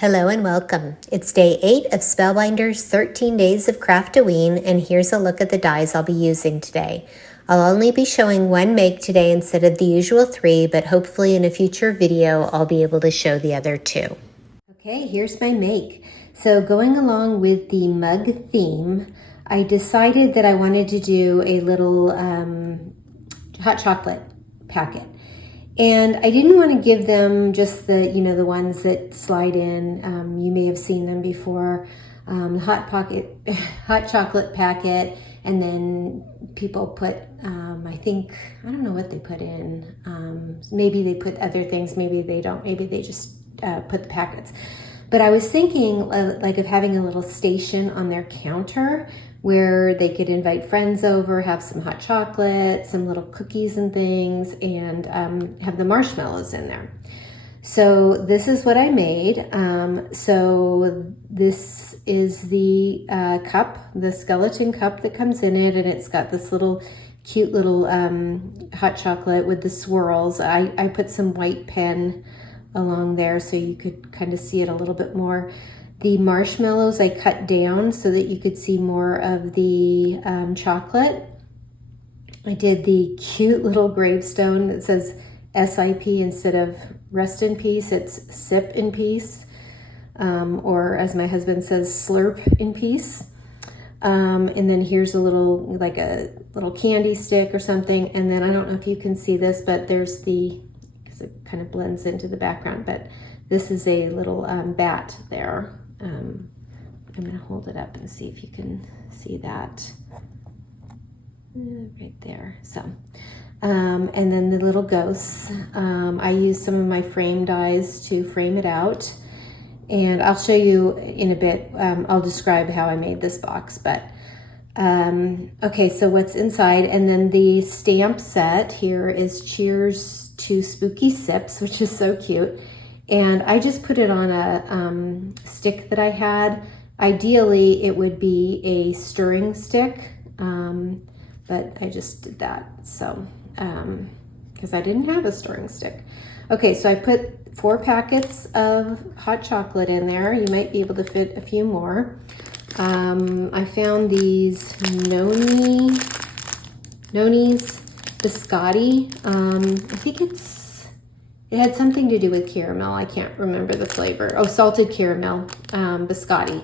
Hello and welcome. It's day 8 of Spellbinders 13 Days of Craftoween, and here's a look at the dies I'll be using today. I'll only be showing one make today instead of the usual 3, but hopefully in a future video I'll be able to show the other 2. Okay, here's my make. So going along with the mug theme, I decided that I wanted to do a little hot chocolate packet. And I didn't want to give them just the, the ones that slide in. You may have seen them before. Hot chocolate packet. And then people put, I don't know what they put in. Maybe they put other things. Maybe they don't. Maybe they just put the packets. But I was thinking like of having a little station on their counter where they could invite friends over, have some hot chocolate, some little cookies and things, and have the marshmallows in there. So this is what I made. So this is the cup, the skeleton cup that comes in it, and it's got this little cute little hot chocolate with the swirls. I put some white pen along there so you could kind of see it a little bit more. The marshmallows I cut down so that you could see more of the chocolate. I did the cute little gravestone that says SIP instead of rest in peace, it's sip in peace. Or as my husband says, slurp in peace. And then here's a little candy stick or something. And then I don't know if you can see this, but there's because it kind of blends into the background, but this is a little bat there. I'm going to hold it up and see if you can see that right there. So, and then the little ghosts. I used some of my frame dies to frame it out, and I'll show you in a bit. I'll describe how I made this box, but okay, so what's inside, and then the stamp set here is Cheers to Spooky Sips, which is so cute. And I just put it on a stick that I had. Ideally, it would be a stirring stick, but I just did that. So, because I didn't have a stirring stick. Okay, so I put 4 packets of hot chocolate in there. You might be able to fit a few more. I found these Noni's biscotti. I think it had something to do with caramel. I can't remember the flavor. Oh, salted caramel biscotti,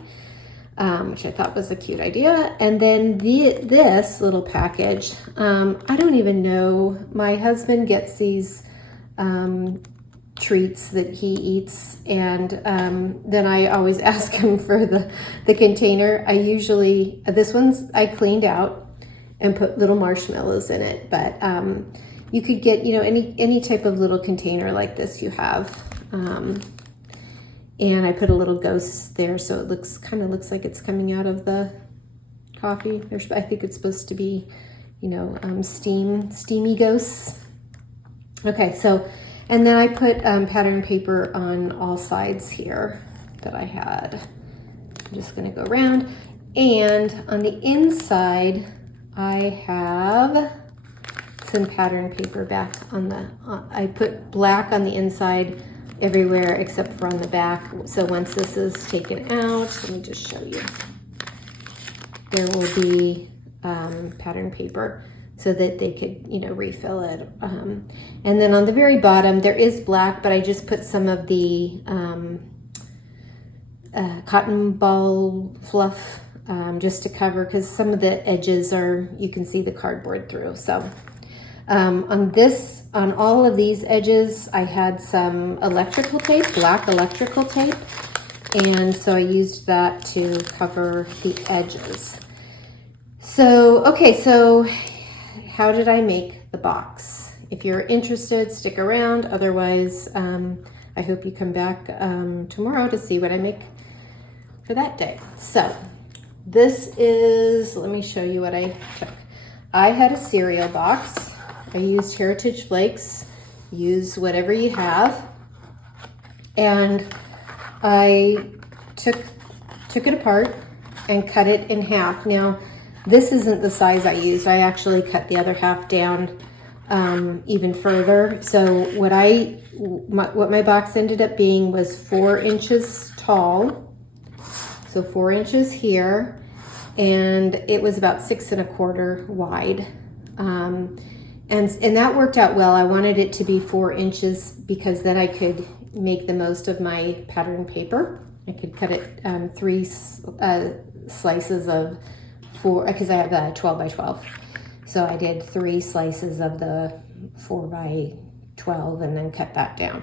which I thought was a cute idea. And then this little package, I don't even know. My husband gets these treats that he eats, and then I always ask him for the container. This one's I cleaned out and put little marshmallows in it, but you could get, any type of little container like this you have. And I put a little ghost there, so it kind of looks like it's coming out of the coffee. I think it's supposed to be, steamy ghosts. Okay, so, and then I put pattern paper on all sides here that I had. I'm just gonna go around. And on the inside, I have some pattern paper back on I put black on the inside everywhere except for on the back. So once this is taken out, let me just show you. There will be pattern paper so that they could, refill it. And then on the very bottom, there is black, but I just put some of the cotton ball fluff just to cover, because some of the edges you can see the cardboard through. So on all of these edges, I had some electrical tape, black electrical tape. And so I used that to cover the edges. So, okay, so how did I make the box? If you're interested, stick around. Otherwise, I hope you come back tomorrow to see what I make for that day. So this is, let me show you what I took. I had a cereal box. I used Heritage Flakes. Use whatever you have. And I took it apart and cut it in half. Now, this isn't the size I used. I actually cut the other half down even further. So what my box ended up being was 4 inches tall, so 4 inches here, and it was about 6 1/4 wide. And that worked out well. I wanted it to be 4 inches because then I could make the most of my pattern paper. I could cut it 3 slices of 4, because I have a 12 by 12. So I did 3 slices of the 4 by 12 and then cut that down.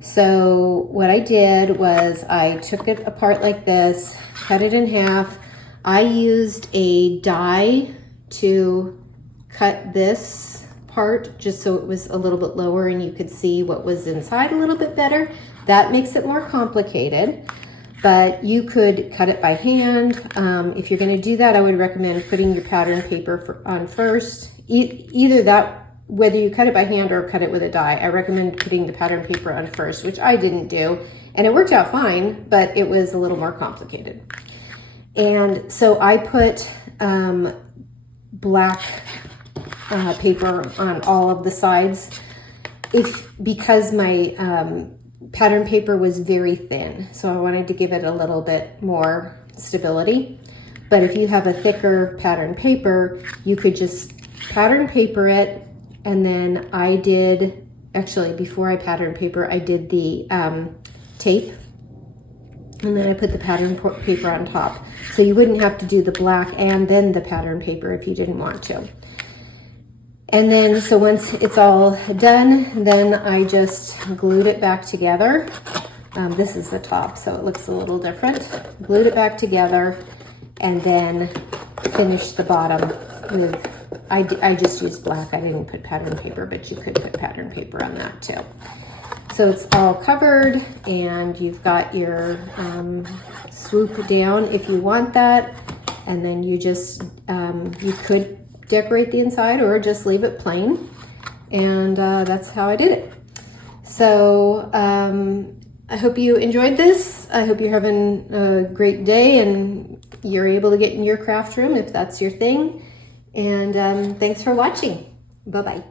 So what I did was I took it apart like this, cut it in half. I used a die to cut this part just so it was a little bit lower and you could see what was inside a little bit better. That makes it more complicated, but you could cut it by hand. If you're going to do that, I would recommend putting your pattern paper on first. Either that, whether you cut it by hand or cut it with a die, I recommend putting the pattern paper on first, which I didn't do. And it worked out fine, but it was a little more complicated. And so I put black paper on all of the sides because my pattern paper was very thin. So I wanted to give it a little bit more stability. But if you have a thicker pattern paper, you could just pattern paper it. And then I did, actually before I pattern paper, I did the tape. And then I put the pattern paper on top. So you wouldn't have to do the black and then the pattern paper if you didn't want to. And then, so once it's all done, then I just glued it back together. This is the top, so it looks a little different. Glued it back together and then finished the bottom with, I just used black. I didn't put pattern paper, but you could put pattern paper on that too. So it's all covered and you've got your swoop down if you want that. And then you just, you could decorate the inside or just leave it plain. And that's how I did it. So I hope you enjoyed this. I hope you're having a great day and you're able to get in your craft room if that's your thing. And thanks for watching. Bye-bye.